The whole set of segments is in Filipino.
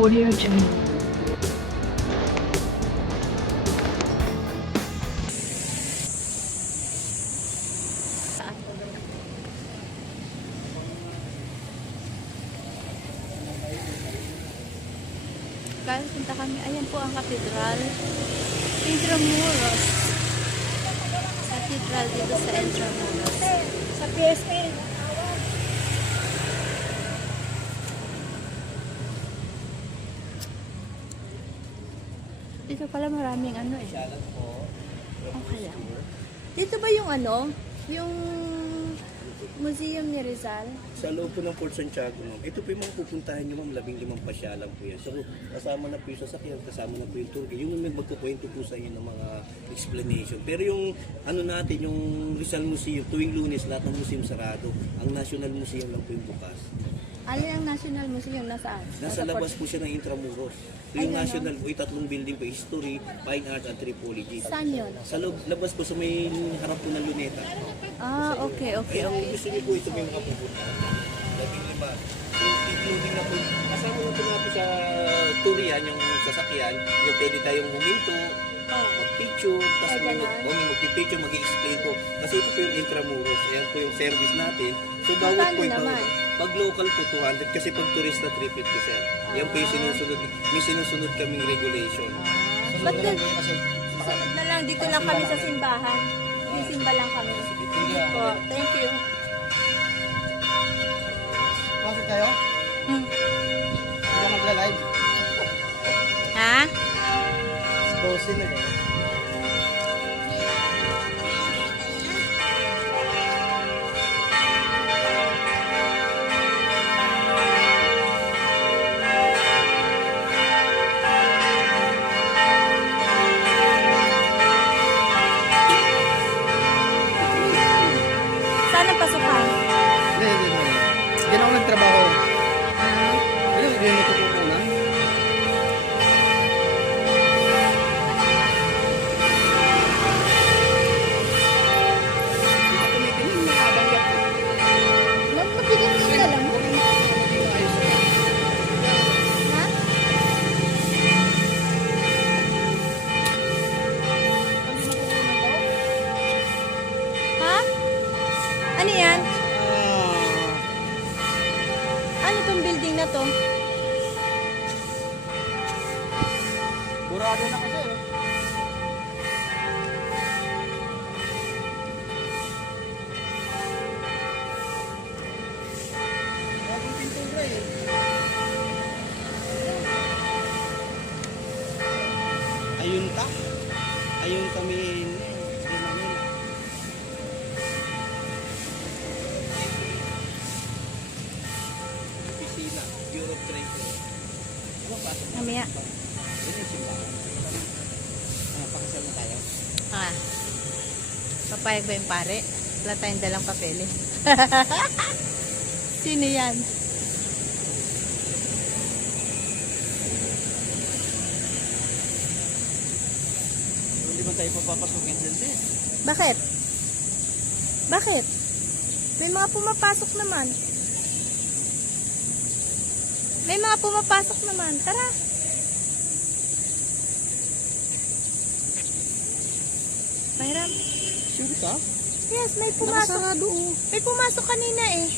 Audio Jungle. Guys, punta kami. Ayan po ang katedral. Intramuros. Katedral dito sa Intramuros. Sa PSA. Dito pala maraming ano eh. Okay lang. Dito ba yung ano? Yung museum ni Rizal? Sa loob po ng Fort Santiago, ma'am. Ito po yung mga pupuntahan nyo, ma'am. 15 pasyalan po yan. So, kasama na po yung sasakyan, kasama na po yung tour guide. Yung magkukwento po sa inyo ng mga explanation. Pero yung ano natin, yung Rizal Museum, tuwing Lunes, lahat ng museum sarado. Ang National Museum lang po yung bukas. Ano yung National Museum? Nasaan? Nasa labas po siya ng Intramuros. Yung National po, tatlong building po, History, Fine Arts, at Tripology. Saan yun? Sa loob, labas po sa may harap po ng Luneta. Ah, okay. Kaya kung gusto niyo po ito may makapupunta. Labing lima. Including na po, kasama na po natin sa tour yan, yung sasakyan, yung pwede tayong huminto, mag-picture, tapos mag-picture, mag-explain po. Kasi ito po yung Intramuros, ayan po yung service natin. So bawat po ito, pag local po 200, kasi pag turista 350 sir. Yan po yung sinusunod, may sinusunod kaming regulation. Ba't sunod na lang? Dito lang kami sa simbahan. Simba lang kami. Po, thank you. Bakit kayo? Hindi ka magla-live? Ha? 12 na eh. Saan ang pasukan? Hindi. Diyan ako nagtrabaho. Hindi mo tututunan. Magpapigil mo yung alam mo? Ha? Ha? Ano yan? Ano tong building na to? Burado na kasi eh. Bagong pintura eh. Ayun ta? Ayun kami sa namin. Opisina, Europe Trade. Mamaya. Pakasal na tayo. Ah. Papayag ba yung pare? Wala tayong dalang papeles. Sino yan? Hindi ba tayo papapasukin dyan din? Bakit? Bakit? May mga pumapasok naman. May mga pumapasok naman. Tara. Mayram. Sure ka? Yes, may pumasok. Nakasarado oh. May pumasok kanina eh.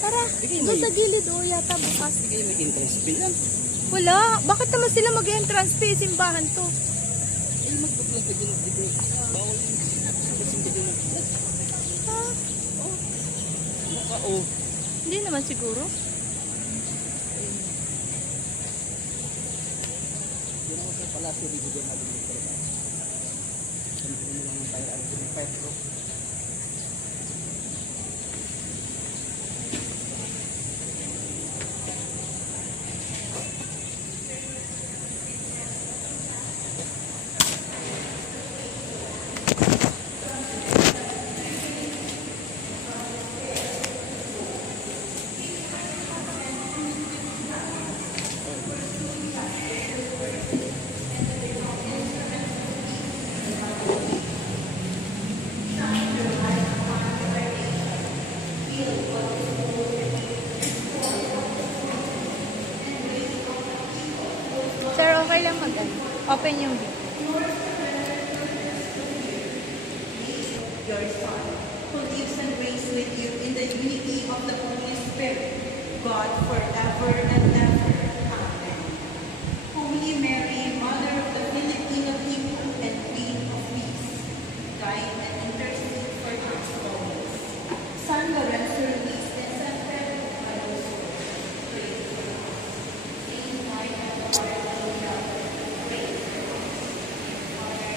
Tara. Doon sa gilid o yata bukas. Hindi kayo may interest fee yan. Wala. Bakit naman sila mag-entrance fee? Simbahan to. Ay, magpaplag ka din. Bawal yung kasing ka din. Ha? Mukha oh. Hindi naman siguro. Yan ako sa palasyo. Bibigyan natin yung talaga. Siyempre mo lang ng tayo. Ano yung petro? Open yung video. Your Son, who lives and reigns with you in the unity of the Holy Spirit, God forever and ever. Amen. Holy Mary, Mother of the Filipino people and Queen of Peace, guide and intercede for us always. San Lorenzo Ruiz and San Pedro Alonso, pray for us. Saint Michael the Archangel, pray for us. Father,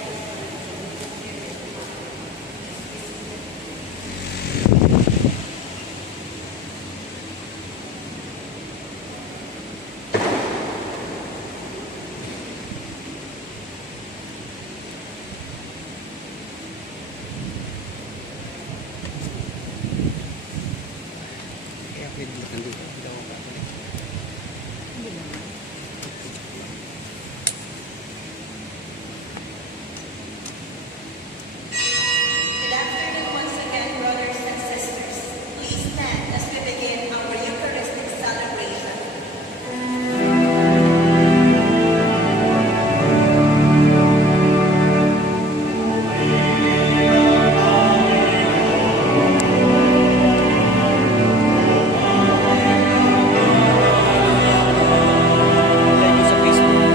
Kaya pwede makan dito. Hindi ako kakalik. Hindi naman. Good afternoon once again, brothers and sisters. Please stand as we begin our Eucharistic celebration. Yan yung sa Facebook.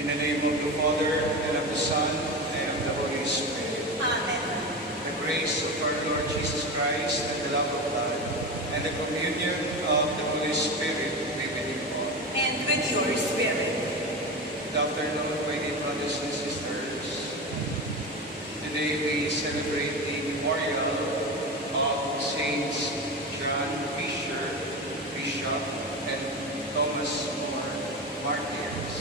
In the name of the Father, and of the Son, and of the Holy Spirit. Amen. The grace of our Lord Jesus Christ, and the love of God, and the communion of the Holy Spirit be with you all. And with your spirit. Good afternoon, my dear brothers and sisters. Today we celebrate the memorial of Saints John Fisher, Bishop, and Thomas More, martyrs.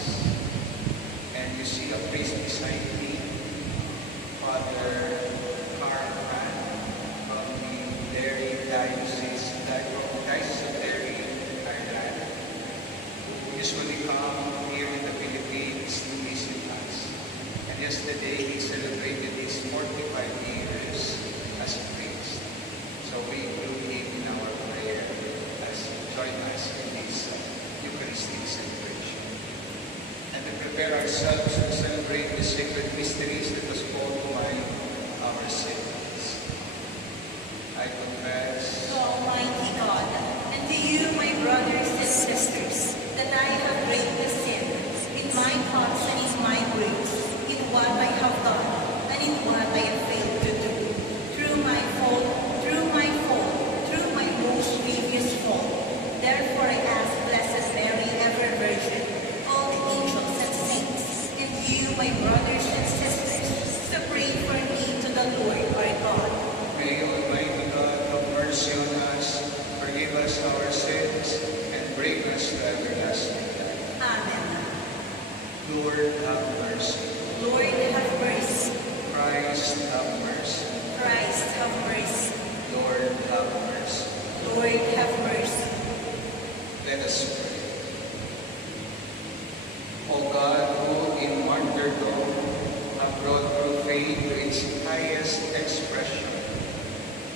And you see a priest beside me, Father Carman from the Derry Diocese of Derry, Ireland, who usually come here in the Philippines to visit us. And yesterday he celebrated his 45 years as a priest. So we include him in our prayer as he join us in this Eucharistic celebration. And to prepare ourselves to celebrate the sacred mysteries that was called to mind our sins. I confess To Almighty God, and to you, my brothers and sisters, that I have greatly sinned in my thoughts and in my words, in what I have done and in what I have failed to do. Through my fault, through my most grievous fault. Therefore I ask Blessed Mary, ever Virgin, all the angels and saints, and you, my brothers and sisters, to pray for me to the Lord our God. May Almighty God have mercy on us, forgive us our sins, and bring us to everlasting life. Amen. Lord, have mercy. Lord, have mercy. Christ, have mercy. Christ, have mercy. Lord, have mercy. Lord, have mercy. Let us pray. O God, who in martyrdom have brought true faith to its highest expression,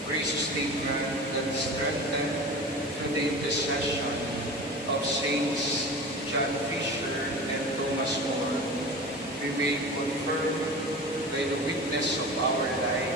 graciously grant that strengthened through the intercession of Saints John Fisher and Thomas More, we may confirm by the witness of our lives